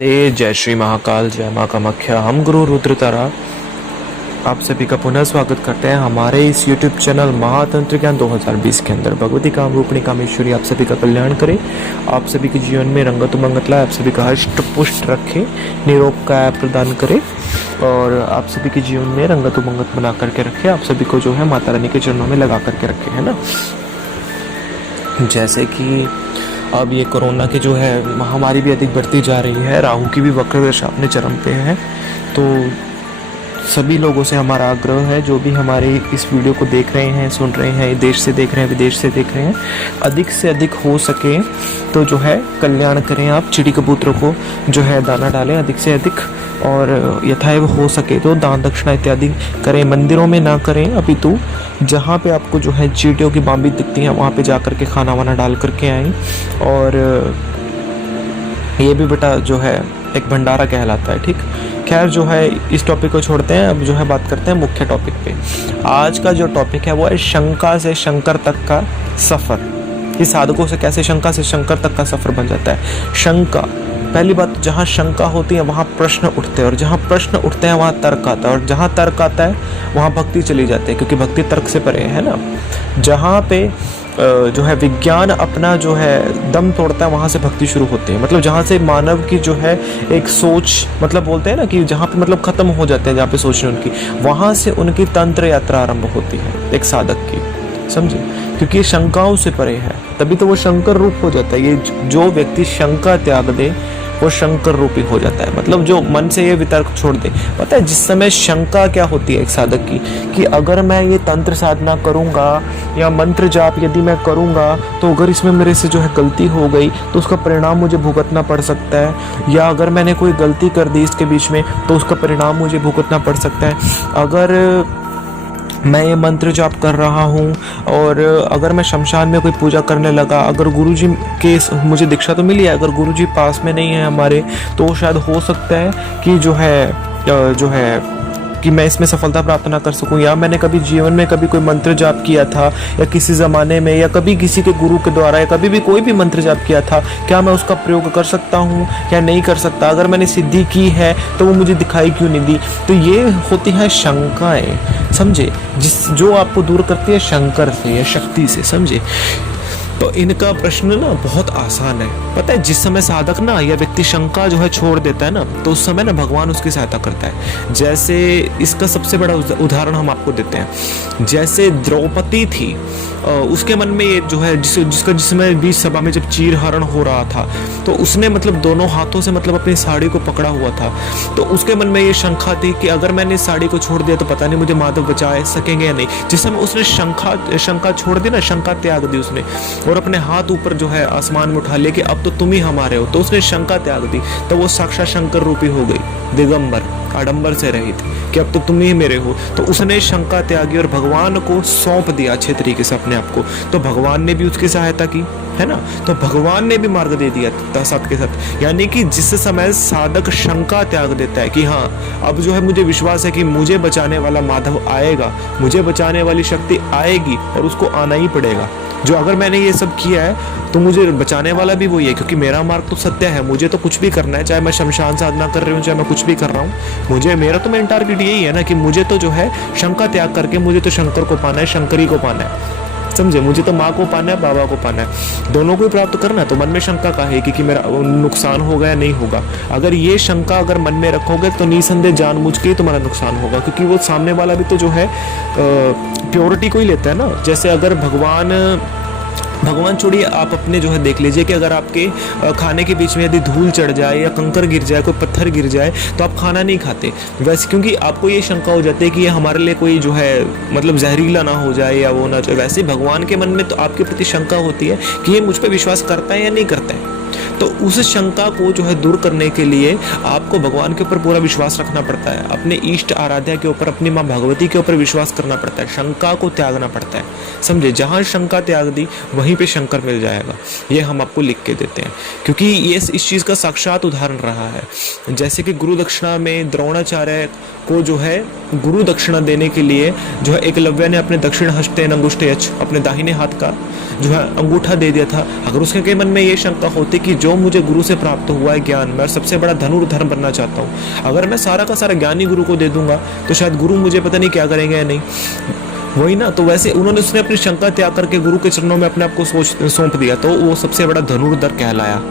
जय श्री महाकाल, जय माँ कामाख्या। हम गुरु रुद्रतारा आप सभी का पुनः स्वागत करते हैं हमारे इस YouTube चैनल महातंत्र ज्ञान 2020 के अंदर। भगवती काम रूपिणी कामेश्वरी आप सभी का कल्याण करे, आप सभी के जीवन में रंगत उमंगत लाए, आप सभी का हष्ट पुष्ट रखे, निरोगकाय प्रदान करे और आप सभी के जीवन में रंगत उमंगत बना करके रखे, आप सभी को जो है माता रानी के चरणों में लगा करके रखे, है ना। जैसे कि अब ये कोरोना की जो है महामारी भी अधिक बढ़ती जा रही है, राहु की भी वक्र दशा अपने चरम पे है, तो सभी लोगों से हमारा आग्रह है, जो भी हमारे इस वीडियो को देख रहे हैं, सुन रहे हैं, देश से देख रहे हैं, विदेश से देख रहे हैं, अधिक से अधिक हो सके तो जो है कल्याण करें। आप चिड़ी कबूतरों को जो है दाना डालें अधिक से अधिक, और यथाएव हो सके तो दान दक्षिणा इत्यादि करें। मंदिरों में ना करें, अपितु जहाँ पे आपको जो है चींटियों की बांबी दिखती हैं वहाँ पे जा करके खाना वाना डाल करके आएँ। और ये भी बेटा जो है एक भंडारा कहलाता है, ठीक। खैर जो है इस टॉपिक को छोड़ते हैं, अब जो है बात करते हैं मुख्य टॉपिक पे। आज का जो टॉपिक है वो है शंका से शंकर तक का सफ़र, कि साधकों से कैसे शंका से शंकर तक का सफ़र बन जाता है। शंका, पहली बात, जहाँ शंका होती है वहाँ प्रश्न उठते हैं, और जहाँ प्रश्न उठते हैं वहाँ तर्क आता है, और जहाँ तर्क आता है वहाँ भक्ति चली जाती है, क्योंकि भक्ति तर्क से परे है ना। जहाँ पे जो है विज्ञान अपना जो है दम तोड़ता है वहाँ से भक्ति शुरू होती है। मतलब जहाँ से मानव की जो है एक सोच, मतलब बोलते हैं ना कि जहाँ पे मतलब खत्म हो जाते हैं, जहाँ पे सोच उनकी, वहाँ से उनकी तंत्र यात्रा आरंभ होती है एक साधक की, समझे। क्योंकि ये शंकाओं से परे है, तभी तो वो शंकर रूप हो जाता है। ये जो व्यक्ति शंका त्याग दे वो शंकर रूपी हो जाता है। मतलब जो मन से ये वितर्क छोड़ दे। पता है जिस समय शंका क्या होती है एक साधक की, कि अगर मैं ये तंत्र साधना करूंगा या मंत्र जाप यदि मैं करूंगा तो अगर इसमें मेरे से जो है गलती हो गई तो उसका परिणाम मुझे भुगतना पड़ सकता है, या अगर मैंने कोई गलती कर दी इसके बीच में तो उसका परिणाम मुझे भुगतना पड़ सकता है। अगर मैं ये मंत्र जाप कर रहा हूँ और अगर मैं शमशान में कोई पूजा करने लगा, अगर गुरुजी के मुझे दीक्षा तो मिली है, अगर गुरुजी पास में नहीं है हमारे, तो शायद हो सकता है कि जो है कि मैं इसमें सफलता प्राप्त ना कर सकूं। या मैंने कभी जीवन में कभी कोई मंत्र जाप किया था, या किसी ज़माने में, या कभी किसी के गुरु के द्वारा, या कभी भी कोई भी मंत्र जाप किया था, क्या मैं उसका प्रयोग कर सकता हूं या नहीं कर सकता। अगर मैंने सिद्धि की है तो वो मुझे दिखाई क्यों नहीं दी। तो ये होती है शंकाएं, समझे, जो आपको दूर करती है शंकर से या शक्ति से, समझे। तो इनका प्रश्न ना बहुत आसान है। पता है जिस समय साधक ना या व्यक्ति शंका जो है छोड़ देता है ना, तो उस समय ना भगवान उसकी सहायता करता है। जैसे इसका सबसे बड़ा उदाहरण हम आपको देते हैं। जैसे द्रौपदी थी, उसके मन में ये जो है जिसमें बीच सभा में जब चीरहरण हो रहा था, तो उसने मतलब दोनों हाथों से मतलब अपनी साड़ी को पकड़ा हुआ था। तो उसके मन में ये शंका थी कि अगर मैंने इस साड़ी को छोड़ दिया तो पता नहीं मुझे माधव बचा सकेंगे या नहीं। जिस समय उसने शंका छोड़ दी ना, शंका त्याग दी उसने, और अपने हाथ ऊपर जो है आसमान में उठा ले कि अब तो तुम ही हमारे हो, तो उसने शंका त्याग दी। तो वो साक्षात शंकर रूपी हो गई, दिगंबर, आडंबर से रहित, कि अब तो तुम ही मेरे हो। तो उसने शंका त्यागी और भगवान को सौंप दिया अच्छे तरीके से अपने आप को। तो भगवान ने भी उसकी सहायता की, है ना। तो भगवान ने भी मार्ग दे दिया साथ के साथ। यानी कि जिस समय साधक शंका त्याग देता है कि हाँ अब जो है मुझे विश्वास है कि मुझे बचाने वाला माधव आएगा, मुझे बचाने वाली शक्ति आएगी, और उसको आना ही पड़ेगा। जो अगर मैंने ये सब किया है तो मुझे बचाने वाला भी वही है, क्योंकि मेरा मार्ग तो सत्य है। मुझे तो कुछ भी करना है, चाहे मैं शमशान साधना कर रही हूँ, चाहे मैं कुछ भी कर रहा हूँ, मेरा तो मेन टारगेट यही है ना कि मुझे तो जो है शंका त्याग करके मुझे तो शंकर को पाना है, शंकरी को पाना है, समझे। मुझे तो माँ को पाना है, बाबा को पाना है, दोनों को ही प्राप्त करना है। तो मन में शंका का है कि मेरा नुकसान होगा या नहीं होगा। अगर ये शंका अगर मन में रखोगे तो निसंदेह जानबूझ के ही तुम्हारा नुकसान होगा, क्योंकि वो सामने वाला भी तो जो है प्योरिटी को ही लेता है ना। जैसे अगर भगवान छोड़िए, आप अपने जो है देख लीजिए कि अगर आपके खाने के बीच में यदि धूल चढ़ जाए या कंकर गिर जाए, कोई पत्थर गिर जाए, तो आप खाना नहीं खाते वैसे, क्योंकि आपको ये शंका हो जाती है कि ये हमारे लिए कोई जो है मतलब जहरीला ना हो जाए या वो ना जाए। वैसे भगवान के मन में तो आपके प्रति शंका होती है कि ये मुझ पर विश्वास करता है या नहीं करता है। तो उस शंका को जो है दूर करने के लिए आपको भगवान के ऊपर पूरा विश्वास रखना पड़ता है, अपने इष्ट आराध्या के ऊपर, अपनी माँ भगवती के ऊपर विश्वास करना पड़ता है, शंका को त्यागना पड़ता है, समझे। जहाँ शंका त्याग दी वहीं पे शंकर मिल जाएगा। ये हम आपको लिख के देते हैं, क्योंकि ये इस चीज़ का साक्षात उदाहरण रहा है। जैसे कि गुरु दक्षिणा में द्रोणाचार्य को जो है गुरु दक्षिणा देने के लिए जो है एकलव्य ने अपने दक्षिण हस्ते अंगुष्ठे अपने दाहिने हाथ का जो है अंगूठा दे दिया था। अगर उसके मन में ये शंका होती कि कि जो मुझे गुरु से प्राप्त हुआ है ज्ञान, मैं सबसे बड़ा धनुर्धर बनना चाहता हूँ। अगर मैं सारा का सारा ज्ञान ही गुरु को दे दूंगा तो शायद गुरु मुझे पता नहीं क्या करेंगे या नहीं, वही ना। तो वैसे उसने अपनी शंका त्याग करके गुरु के चरणों में अपने आप को सौंप दिया, तो वो सबसे बड़ा धनुर्धर कहलाया,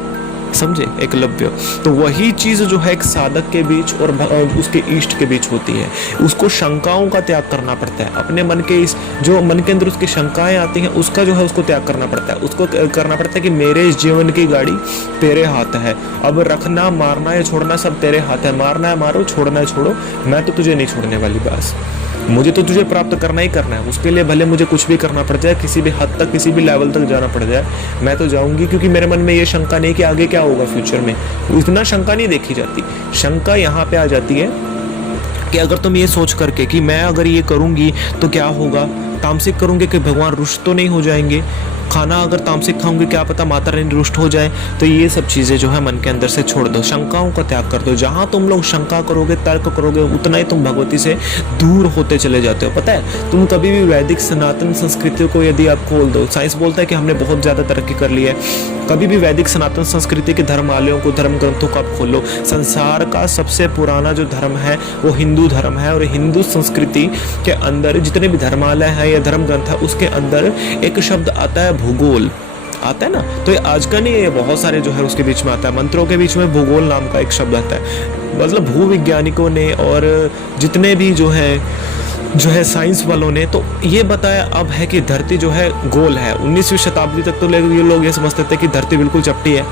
समझे, एकलव्य। तो वही चीज जो है एक साधक के बीच और उसके इष्ट के बीच होती है। उसको शंकाओं का त्याग करना पड़ता है, अपने मन के जो मन के अंदर उसकी शंकाएं आती हैं उसका जो है उसको त्याग करना पड़ता है। उसको करना पड़ता है कि मेरे इस जीवन की गाड़ी तेरे हाथ है, अब रखना, मारना या छोड़ना सब तेरे हाथ है। मारना है मारो, छोड़ना है छोड़ो, मैं तो तुझे नहीं छोड़ने वाली। बस मुझे तो तुझे प्राप्त करना ही करना है, उसके लिए भले मुझे कुछ भी करना पड़ जाए, किसी भी हद तक, किसी भी लेवल तक जाना पड़ जाए, मैं तो जाऊंगी। क्योंकि मेरे मन में ये शंका नहीं कि आगे क्या होगा फ्यूचर में, इतना शंका नहीं देखी जाती। शंका यहाँ पे आ जाती है कि अगर तुम ये सोच करके कि मैं अगर ये करूंगी तो क्या होगा, तामसिक करूंगी कि भगवान रुष्ट तो नहीं हो जाएंगे, खाना अगर तामसिक खाऊंगी क्या पता माता रानी रुष्ट हो जाए। तो ये सब चीजें जो है मन के अंदर से छोड़ दो, शंकाओं का त्याग कर दो। जहां तुम लोग शंका करोगे, तर्क करोगे, उतना ही तुम भगवती से दूर होते चले जाते हो। पता है, तुम कभी भी वैदिक सनातन संस्कृति को यदि आप खोल दो, साइंस बोलता है कि हमने बहुत ज्यादा तरक्की कर ली है, कभी भी वैदिक सनातन संस्कृति के धर्मालयों को, धर्म ग्रंथों को आप खोलो, संसार का सबसे पुराना जो धर्म है वो हिंदू धर्म है। और हिंदू संस्कृति के अंदर जितने भी धर्मालय है या धर्म ग्रंथ है, उसके अंदर एक शब्द आता है भूगोल, आता है ना। तो ये आज का नहीं है, ये बहुत सारे जो है उसके बीच में आता है, मंत्रों के बीच में भूगोल नाम का एक शब्द आता है। मतलब भूविज्ञानिकों ने और जितने भी जो है साइंस वालों ने तो ये बताया अब है कि धरती जो है गोल है। 19वीं शताब्दी तक तो ये लोग ये समझते थे कि धरती बिल्कुल चपटी है,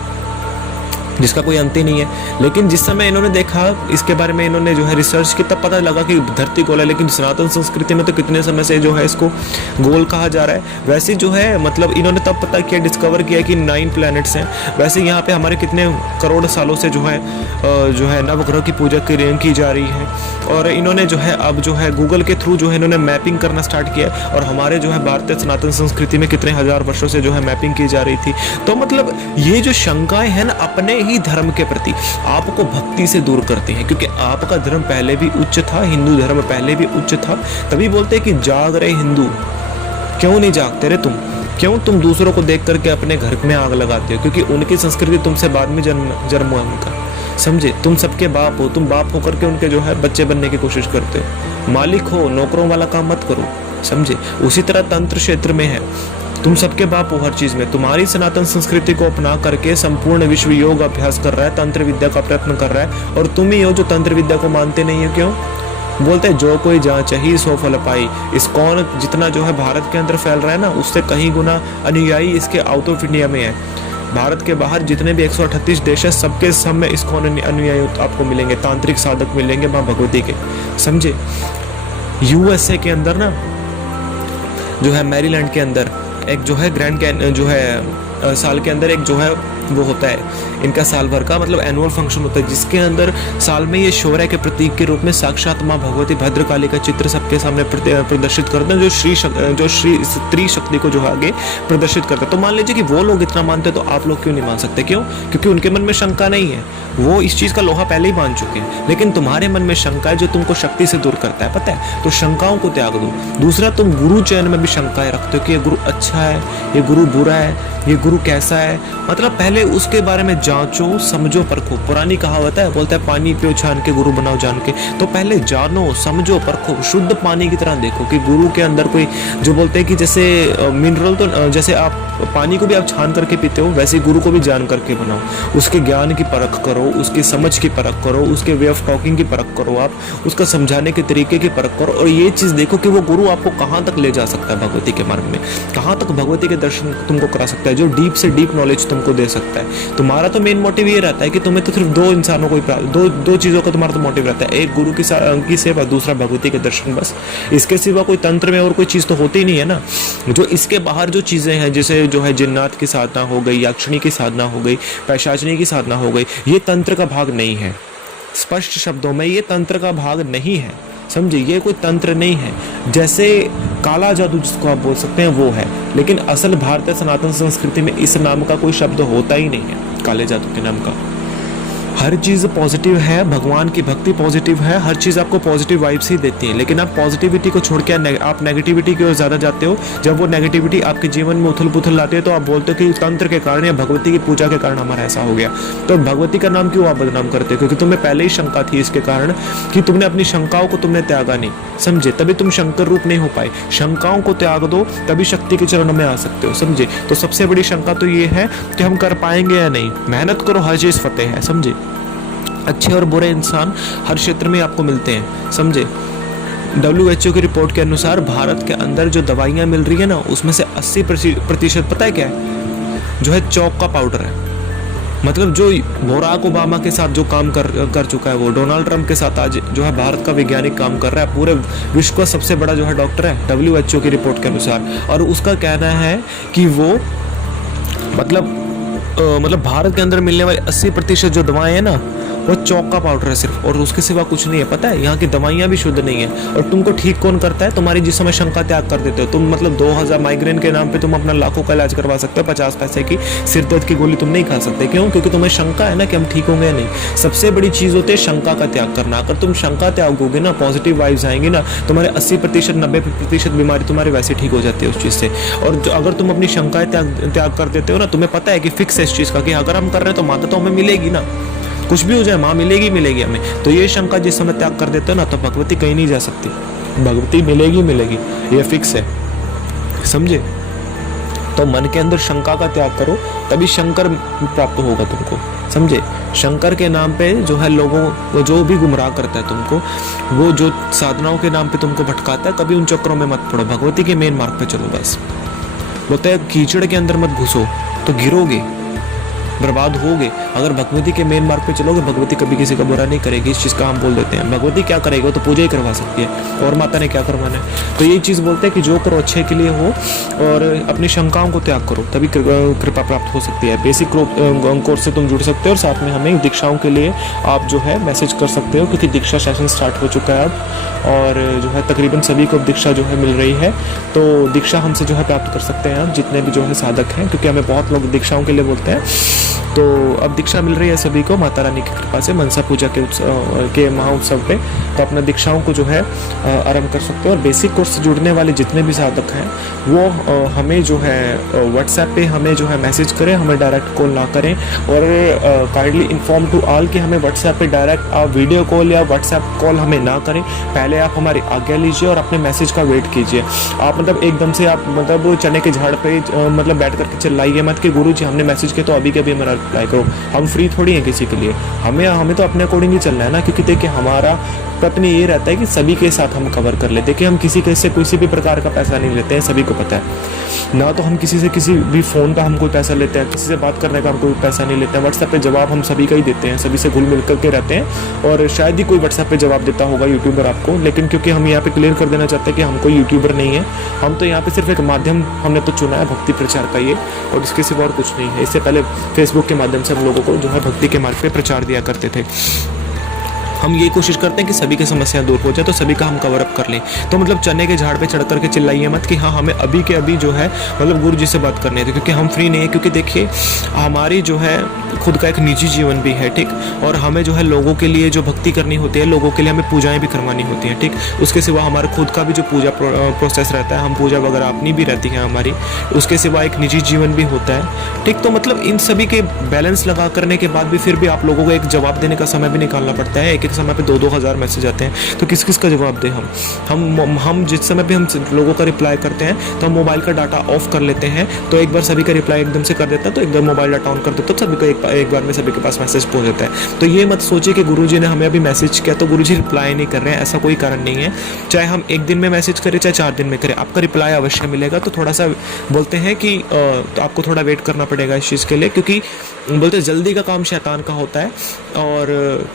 जिसका कोई अंत ही नहीं है। लेकिन जिस समय इन्होंने देखा इसके बारे में, इन्होंने जो है रिसर्च की, तब पता लगा कि धरती गोल है। लेकिन सनातन संस्कृति में तो कितने समय से जो है इसको गोल कहा जा रहा है। वैसे जो है मतलब इन्होंने तब पता किया, डिस्कवर किया कि 9 प्लैनेट्स हैं। वैसे यहाँ पे हमारे कितने करोड़ सालों से जो है नवग्रह की पूजा की जा रही है। और इन्होंने जो है अब जो है गूगल के थ्रू जो है इन्होंने मैपिंग करना स्टार्ट किया। और हमारे जो है भारतीय सनातन संस्कृति में कितने हजार वर्षों से जो है मैपिंग की जा रही थी। तो मतलब ये जो शंकाएं हैं ना अपने ही धर्म के प्रति, आपको भक्ति से दूर करती हैं। क्योंकि आपका धर्म पहले भी उच्च था, हिंदू धर्म पहले भी उच्च था। तभी बोलते हैं कि जाग रहे हिंदू, क्यों नहीं जागते रे तुम? क्यों तुम दूसरों को देख करके अपने घर में आग लगाते हो? क्योंकि उनकी संस्कृति तुमसे बाद में जन्म हुआ उनका, समझे। तुम सबके बाप हो, तुम बाप होकर के उनके जो है बच्चे बनने की कोशिश करते हो। मालिक हो, नौकरों वाला काम मत करो, समझे। उसी तरह तंत्र क्षेत्र में है, तुम सबके बाप हो हर चीज में। तुम्हारी सनातन संस्कृति को अपना करके संपूर्ण विश्व योग अभ्यास कर रहा है, तंत्र विद्या का प्रयत्न कर रहा है। और तुम ही हो जो तंत्र विद्या को मानते नहीं हो। क्यों? बोलते हैं जो कोई जहाँ चाहिए सो फल पाई। इस्कॉन जितना जो है भारत के अंदर फैल रहा है ना, उससे कहीं गुना अनुयायी इसके आउट ऑफ इंडिया में है। भारत के बाहर जितने भी 138 देश है, सबके सब में इस्कॉन अनुयायी आपको मिलेंगे, तांत्रिक साधक मिलेंगे माँ भगवती के, समझे। यूएसए के अंदर ना जो है मैरीलैंड के अंदर एक जो है ग्रैंड जो है साल के अंदर एक जो है वो होता है इनका साल भर का मतलब एनुअल फंक्शन होता है, जिसके अंदर साल में ये शौर्य के प्रतीक के रूप में साक्षात माँ भगवती भद्रकाली का चित्र सबके सामने प्रदर्शित करते हैं, जो श्री स्त्री शक्ति को जो आगे प्रदर्शित करता है। तो मान लीजिए कि वो लोग इतना मानते हैं, तो आप लोग क्यों नहीं मान सकते? क्यों? क्योंकि उनके मन में शंका नहीं है, वो इस चीज का लोहा पहले ही मान चुके हैं। लेकिन तुम्हारे मन में शंका है जो तुमको शक्ति से दूर करता है, पता है। तो शंकाओं को त्याग दो। दूसरा, तुम गुरु चयन में भी शंकाएं रखते हो कि ये गुरु अच्छा है, ये गुरु बुरा है, ये गुरु कैसा है। मतलब पहले उसके बारे में जांचो, समझो, परखो। पुरानी कहावत है, बोलता है पानी पियो छान के, गुरु बनाओ जान के। तो पहले जानो, समझो, परखो, शुद्ध पानी की तरह देखो कि गुरु के अंदर कोई, जो बोलते हैं कि जैसे मिनरल, तो जैसे आप पानी को भी आप छान करके पीते हो, वैसे गुरु को भी जान करके बनाओ। उसके ज्ञान की परख करो, उसकी समझ की परख करो, उसके वे ऑफ टॉकिंग की परख करो, आप उसका समझाने के तरीके की परख करो। और ये चीज देखो कि वो गुरु आपको कहाँ तक ले जा सकता है भगवती के मार्ग में, कहाँ तक भगवती के दर्शन तुमको करा सकता है, जो डीप से डीप नॉलेज तुमको दे सकता है। तुम्हारा तो मेन मोटिव ये रहता है कि तुम्हें तो सिर्फ दो इंसानों को दो चीजों का तुम्हारा तो मोटिव रहता है, एक गुरु की सेवा, दूसरा भगवती के दर्शन। बस इसके सिवा कोई तंत्र में और कोई चीज तो होती ही नहीं है ना। जो इसके बाहर जो चीजें हैं, जैसे जो है जिन्नात की साधना हो गई, याक्षिणी की साधना हो गई, पैशाचनी की साधना हो गई, ये तंत्र का भाग नहीं है। स्पष्ट शब्दों में ये तंत्र का भाग नहीं है, समझे। ये कोई तंत्र नहीं है। जैसे काला जादू जिसको आप बोल सकते हैं वो है, लेकिन असल भारतीय सनातन संस्कृति में इस नाम का कोई शब्द होता ही नहीं है, काले जादू के नाम का। हर चीज़ पॉजिटिव है, भगवान की भक्ति पॉजिटिव है, हर चीज़ आपको पॉजिटिव वाइब्स ही देती है, लेकिन आप पॉजिटिविटी को छोड़ के आप नेगेटिविटी की ओर ज़्यादा जाते हो। जब वो नेगेटिविटी आपके जीवन में उथल पुथल लाती है तो आप बोलते हो कि तंत्र के कारण या भगवती की पूजा के कारण हमारा ऐसा हो गया। तो भगवती का नाम क्यों आप बदनाम करते हो? क्योंकि तुम्हें पहले ही शंका थी इसके कारण कि तुमने अपनी शंकाओं को तुमने त्यागा नहीं, समझे, तभी तुम शंकर रूप नहीं हो पाए। शंकाओं को त्याग दो, तभी शक्ति के चरणों में आ सकते हो, समझे। तो सबसे बड़ी शंका तो ये है कि हम कर पाएंगे या नहीं। मेहनत करो, हर चीज़ फतेह है, समझे। अच्छे और बुरे इंसान हर क्षेत्र में आपको मिलते हैं, समझे। WHO की रिपोर्ट के अनुसार भारत के अंदर जो दवाइयाँ मिल रही है ना, उसमें से 80% पता है क्या है, जो है चौक का पाउडर है। मतलब जो बराक ओबामा के साथ जो काम कर चुका है, वो डोनाल्ड ट्रंप के साथ आज जो है भारत का वैज्ञानिक काम कर रहा है। पूरे विश्व का सबसे बड़ा जो है डॉक्टर है WHO की रिपोर्ट के अनुसार। और उसका कहना है कि वो मतलब भारत के अंदर मिलने वाली 80% जो दवाएं हैं ना, वो चौक का पाउडर है सिर्फ, और उसके सिवा कुछ नहीं है। पता है, यहाँ की दवाइयाँ भी शुद्ध नहीं है। और तुमको ठीक कौन करता है? तुम्हारी जिस समय शंका त्याग कर देते हो तुम। मतलब 2000 माइग्रेन के नाम पे तुम अपना लाखों का इलाज करवा सकते हो, 50 पैसे की सिर दर्द की गोली तुम नहीं खा सकते। क्यों? क्योंकि तुम्हें शंका है ना कि हम ठीक होंगे या नहीं। सबसे बड़ी चीज़ होती है शंका का त्याग करना। अगर तुम शंका त्यागोगे ना, पॉजिटिव वाइब्स आएंगी ना, तुम्हारे 80% 90% बीमारी तुम्हारी वैसे ठीक हो जाती है उस चीज़ से। और अगर तुम अपनी शंकाएं त्याग कर देते हो ना, तुम्हें पता है कि फिक्स है इस चीज़ का कि अगर हम कर रहे हैं तो माता तो हमें मिलेगी ना, कुछ भी हो जाए माँ मिलेगी हमें। तो ये शंका जिस समय त्याग कर देते हो ना, तो भगवती कहीं नहीं जा सकती, भगवती मिलेगी, ये फिक्स है, समझे। तो मन के अंदर शंका का त्याग करो, तभी शंकर प्राप्त होगा तुमको, समझे। शंकर के नाम पे जो है लोगों जो भी गुमराह करता है तुमको, वो जो साधनाओं के नाम पे तुमको भटकाता है, कभी उन चक्रों में मत पड़ो, भगवती के मेन मार्ग पे चलो बस। बोलते हैं कीचड़ के अंदर मत घुसो तो गिरोगे, बर्बाद होगे। अगर भगवती के मेन मार्ग पे चलोगे, भगवती कभी किसी का बुरा नहीं करेगी। इस चीज़ का हम बोल देते हैं। भगवती क्या करेगी? वो तो पूजा ही करवा सकती है, और माता ने क्या करवाना है। तो ये चीज़ बोलते हैं कि जो करो अच्छे के लिए हो, और अपनी शंकाओं को त्याग करो, तभी कृपा प्राप्त हो सकती है। बेसिक कोर्स से तुम जुड़ सकते हो, और साथ में हमें दीक्षाओं के लिए आप जो है मैसेज कर सकते हो, क्योंकि दीक्षा सेशन स्टार्ट हो चुका है अब, और जो है तकरीबन सभी को दीक्षा जो है मिल रही है। तो दीक्षा हमसे जो है प्राप्त कर सकते हैं आप, जितने भी जो है साधक हैं, क्योंकि हमें बहुत लोग दीक्षाओं के लिए बोलते हैं। तो अब दीक्षा मिल रही है सभी को माता रानी की कृपा से, मनसा पूजा के महाउत्सव पे। तो अपना दीक्षाओं को जो है आरंभ कर सकते हो। और बेसिक कोर्स से जुड़ने वाले जितने भी साधक हैं, वो हमें जो है व्हाट्सएप पे हमें जो है मैसेज करें, हमें डायरेक्ट कॉल ना करें। और काइंडली इन्फॉर्म टू ऑल कि हमें व्हाट्सएप पे डायरेक्ट आप वीडियो कॉल या व्हाट्सएप कॉल हमें ना करें। पहले आप हमारी आज्ञा लीजिए और अपने मैसेज का वेट कीजिए। आप मतलब एकदम से आप मतलब चने के झाड़ पे मतलब बैठ करके चिल्लाइए मत कि गुरु जी हमने मैसेज किया तो अभी के अभी हमारा रिप्लाई करो। हम फ्री थोड़ी हैं किसी के लिए, हमें तो अपने अकॉर्डिंग ही चलना है ना। क्योंकि देखिए हमारा प्रयत्न ये रहता है कि सभी के साथ हम कवर कर ले। देखिए हम किसी से किसी भी प्रकार का पैसा नहीं लेते हैं, सभी को पता है ना। तो हम किसी से किसी भी फ़ोन का हम कोई पैसा लेते हैं, किसी से बात करने का हम कोई पैसा नहीं लेते हैं। व्हाट्सएप पे जवाब हम सभी का ही देते हैं, सभी से घुल मिल करके रहते हैं। और शायद ही कोई व्हाट्सएप पे जवाब देता होगा यूट्यूबर आपको, लेकिन क्योंकि हम यहाँ पे क्लियर कर देना चाहते हैं कि हम कोई यूट्यूबर नहीं है। हम तो यहाँ पे सिर्फ एक माध्यम हमने तो चुना है भक्ति प्रचार का ये, और इसके सिवा और कुछ नहीं है। इससे पहले फेसबुक के माध्यम से हम लोगों को जो है भक्ति के मार्ग पे प्रचार दिया करते थे। हम ये कोशिश करते हैं कि सभी की समस्या दूर हो जाए, तो सभी का हम कवर अप कर लें। तो मतलब चने के झाड़ पे चढ़ करके चिल्लाइए मत कि हाँ हमें अभी के अभी जो है मतलब गुरु जी से बात करनी है, क्योंकि हम फ्री नहीं है। क्योंकि देखिए हमारी जो है खुद का एक निजी जीवन भी है, ठीक। और हमें जो है लोगों के लिए जो भक्ति करनी होती है, लोगों के लिए हमें पूजाएं भी करवानी होती हैं, ठीक। उसके सिवा हमारा खुद का भी जो पूजा प्रोसेस रहता है, हम पूजा वगैरह अपनी भी रहती है हमारी, उसके सिवा एक निजी जीवन भी होता है, ठीक। तो मतलब इन सभी के बैलेंस लगा करने के बाद भी फिर भी आप लोगों को एक जवाब देने का समय भी निकालना पड़ता है। एक समय पे 2-2 हज़ार मैसेज आते हैं, तो किस किस का जवाब दें हम जिस समय पे हम लोगों का रिप्लाई करते हैं तो हम मोबाइल का डाटा ऑफ कर लेते हैं। तो एक बार सभी का रिप्लाई एकदम से कर देता है, तो एक बार मोबाइल डाटा ऑन कर देता है, तो सभी को एक बार में सभी के पास मैसेज पहुंच जाता है। तो ये मत सोचिए कि गुरुजी ने हमें अभी मैसेज किया तो गुरुजी रिप्लाई नहीं कर रहे हैं, ऐसा कोई कारण नहीं है। चाहे हम एक दिन में मैसेज करें चाहे 4 दिन में करें, आपका रिप्लाई अवश्य मिलेगा। तो थोड़ा सा बोलते हैं कि तो आपको थोड़ा वेट करना पड़ेगा इस चीज़ के लिए, क्योंकि बोलते हैं जल्दी का काम शैतान का होता है। और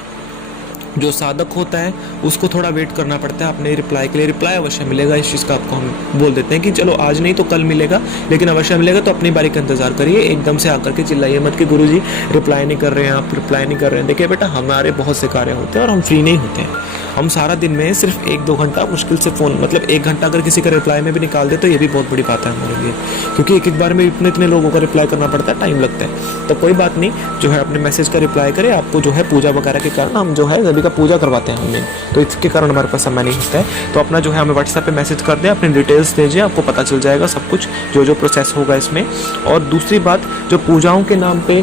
जो साधक होता है उसको थोड़ा वेट करना पड़ता है अपने रिप्लाई के लिए। रिप्लाई अवश्य मिलेगा, इस चीज़ का आपको हम बोल देते हैं कि चलो आज नहीं तो कल मिलेगा, लेकिन अवश्य मिलेगा। तो अपनी बारी का इंतजार करिए, एकदम से आकर के चिल्लाइए मत कि गुरुजी रिप्लाई नहीं कर रहे हैं, आप रिप्लाई नहीं कर रहे हैं। देखिए बेटा, हमारे बहुत से कार्य होते हैं और हम फ्री नहीं होते हैं। हम सारा दिन में सिर्फ 1-2 घंटा मुश्किल से फ़ोन, मतलब 1 घंटा अगर किसी का रिप्लाई में भी निकाल दे तो ये भी बहुत बड़ी बात है हमारे लिए, क्योंकि एक बार में इतने लोगों का रिप्लाई करना पड़ता है, टाइम लगता है। तो कोई बात नहीं, जो है अपने मैसेज का रिप्लाई करें। आपको जो है पूजा वगैरह के कारण हम जो है सभी का पूजा करवाते हैं हमने, तो इसके कारण हमारे पास समय नहीं होता है। तो अपना जो है हमें व्हाट्सएप पे मैसेज कर दें, अपनी डिटेल्स दीजिए, आपको पता चल जाएगा सब कुछ जो प्रोसेस होगा इसमें। और दूसरी बात, जो पूजाओं के नाम पे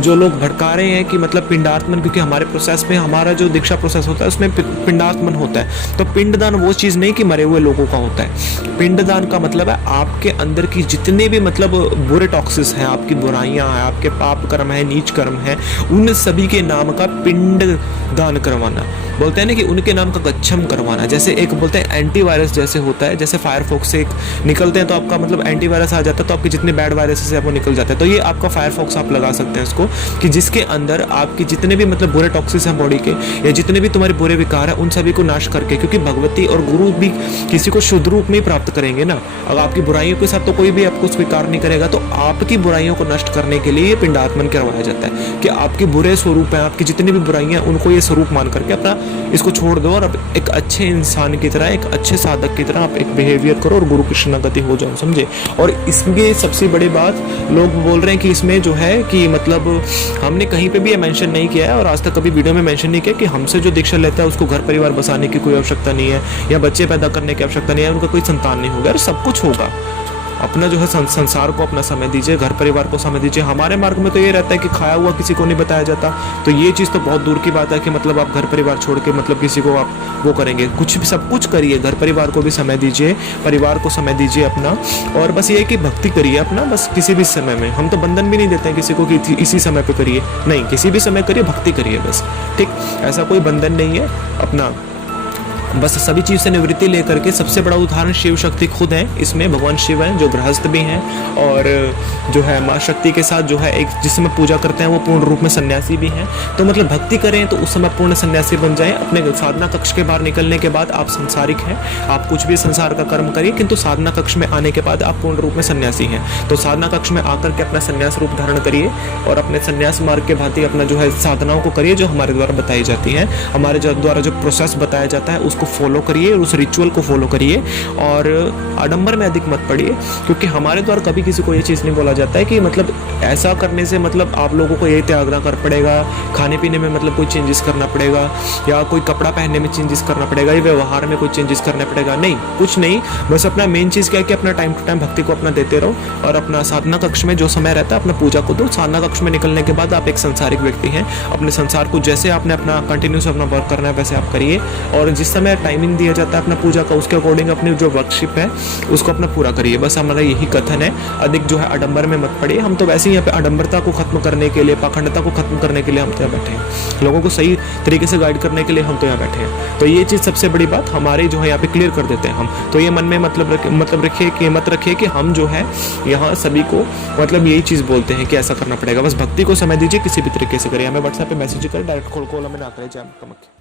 जो लोग भड़का रहे हैं कि मतलब पिंडात्मन, क्योंकि हमारे प्रोसेस में, हमारा जो दीक्षा प्रोसेस होता है उसमें पिंडात्मन होता है। तो पिंडदान वो चीज़ नहीं कि मरे हुए लोगों का होता है। पिंडदान का मतलब है आपके अंदर की जितने भी मतलब बुरे टॉक्सिस हैं, आपकी बुराइयां हैं, आपके पाप कर्म है, नीच कर्म है, उन सभी के नाम का पिंड दान करवाना। बोलते हैं ना कि उनके नाम का गच्छम करवाना। जैसे एक बोलते हैं एंटीवायरस जैसे होता है, जैसे फायरफॉक्स से निकलते हैं तो आपका मतलब एंटीवायरस आ जाता है, तो आपके जितने बैड वायरस से वो निकल जाते हैं। तो ये आपका फायरफॉक्स आप लगा सकते हैं इसको, कि जिसके अंदर आपकी जितने भी मतलब बुरे टॉक्सिस हैं बॉडी के, या जितने भी तुम्हारे बुरे विकार हैं, उन सभी को नाश करके, क्योंकि भगवती और गुरु भी किसी को शुद्ध रूप में ही प्राप्त करेंगे ना। अगर आपकी बुराइयों के साथ तो कोई भी आपको स्वीकार नहीं करेगा, तो आपकी बुराइयों को नष्ट करने के लिए ये पिंडात्मन करवाया जाता है कि आपके बुरे स्वरूप हैं, आपकी जितनी भी बुराइयां, उनको ये स्वरूप मान करके अपना इसको छोड़ दो और अब एक अच्छे इंसान की तरह, एक अच्छे साधक की तरह आप एक बिहेवियर करो और गुरु की शरणागति हो जाओ, समझे। और इसमें सबसे बड़ी बात, लोग बोल रहे हैं कि इसमें जो है कि मतलब हमने कहीं पे भी ये मेंशन नहीं किया है और आज तक कभी वीडियो में मेंशन नहीं किया कि हमसे जो दीक्षा लेता है उसको घर परिवार बसाने की कोई आवश्यकता नहीं है, या बच्चे पैदा करने की आवश्यकता नहीं है, उनका कोई संतान नहीं होगा। सब कुछ होगा। अपना जो है संसार को अपना समय दीजिए, घर परिवार को समय दीजिए। हमारे मार्ग में तो ये रहता है कि खाया हुआ किसी को नहीं बताया जाता, तो ये चीज़ तो बहुत दूर की बात है कि मतलब आप घर परिवार छोड़ के मतलब किसी को आप वो करेंगे। कुछ भी, सब कुछ करिए, घर परिवार को भी समय दीजिए, परिवार को समय दीजिए अपना, और बस ये कि भक्ति करिए अपना, बस किसी भी समय में। हम तो बंधन भी नहीं देते हैं किसी को कि इसी समय पे करिए, नहीं, किसी भी समय करिए, भक्ति करिए बस, ठीक। ऐसा कोई बंधन नहीं है अपना, बस सभी चीज़ से निवृत्ति लेकर के। सबसे बड़ा उदाहरण शिव शक्ति खुद है, इसमें भगवान शिव हैं जो गृहस्थ भी हैं, और जो है माँ शक्ति के साथ जो है एक जिस समय पूजा करते हैं वो पूर्ण रूप में सन्यासी भी हैं। तो मतलब भक्ति करें तो उस समय पूर्ण सन्यासी बन जाएं। अपने साधना कक्ष के बाहर निकलने के बाद आप संसारिक हैं, आप कुछ भी संसार का कर्म करिए, किंतु साधना कक्ष में आने के बाद आप पूर्ण रूप में सन्यासी हैं। तो साधना कक्ष में आकर के अपना सन्यास रूप धारण करिए और अपने सन्यास मार्ग के भांति अपना जो है साधनाओं को करिए जो हमारे द्वारा बताई जाती हैं। हमारे द्वारा जो प्रोसेस बताया जाता है को फॉलो करिए, उस रिचुअल को फॉलो करिए, और आडंबर में अधिक मत पड़िए, क्योंकि हमारे द्वारा कभी किसी को ये चीज़ नहीं बोला जाता है कि मतलब ऐसा करने से मतलब आप लोगों को ये त्यागना कर पड़ेगा, खाने पीने में मतलब कोई चेंजेस करना पड़ेगा, या कोई कपड़ा पहनने में चेंजेस करना पड़ेगा, या व्यवहार में कोई चेंजेस करना पड़ेगा। नहीं, कुछ नहीं, बस अपना मेन चीज़ क्या है कि अपना टाइम टू टाइम भक्ति को अपना देते रहो, और अपना साधना कक्ष में जो समय रहता है अपना पूजा को दो। साधना कक्ष में निकलने के बाद आप एक संसारिक व्यक्ति हैं, अपने संसार को जैसे आपने अपना कंटिन्यूस अपना वर्क करना है वैसे आप करिए, और जिस समय टाइमिंग दिया जाता है अपना पूजा का उसके अकॉर्डिंग अपनी जो वर्कशिप है उसको अपना पूरा करिए। बस हमारा यही कथन है, अधिक जो है आडंबर में मत पड़िए। हम तो वैसे ही यहाँ पे आडंबरता को खत्म करने के लिए, पाखंडता को खत्म करने के लिए हम तो यहाँ बैठे हैं, लोगों को सही तरीके से गाइड करने के लिए हम तो यहाँ बैठे हैं। तो ये चीज़ सबसे बड़ी बात हमारे जो है यहाँ पे क्लियर कर देते हैं हम। तो ये मन में मतलब रखिए कि मत रखिए कि हम जो है यहाँ सभी को मतलब यही चीज़ बोलते हैं कि ऐसा करना पड़ेगा। बस भक्ति को समय दीजिए, किसी भी तरीके से करिए। हमें व्हाट्सएप पे मैसेज करें, डायरेक्ट कॉल हमें ना करें। जय माता।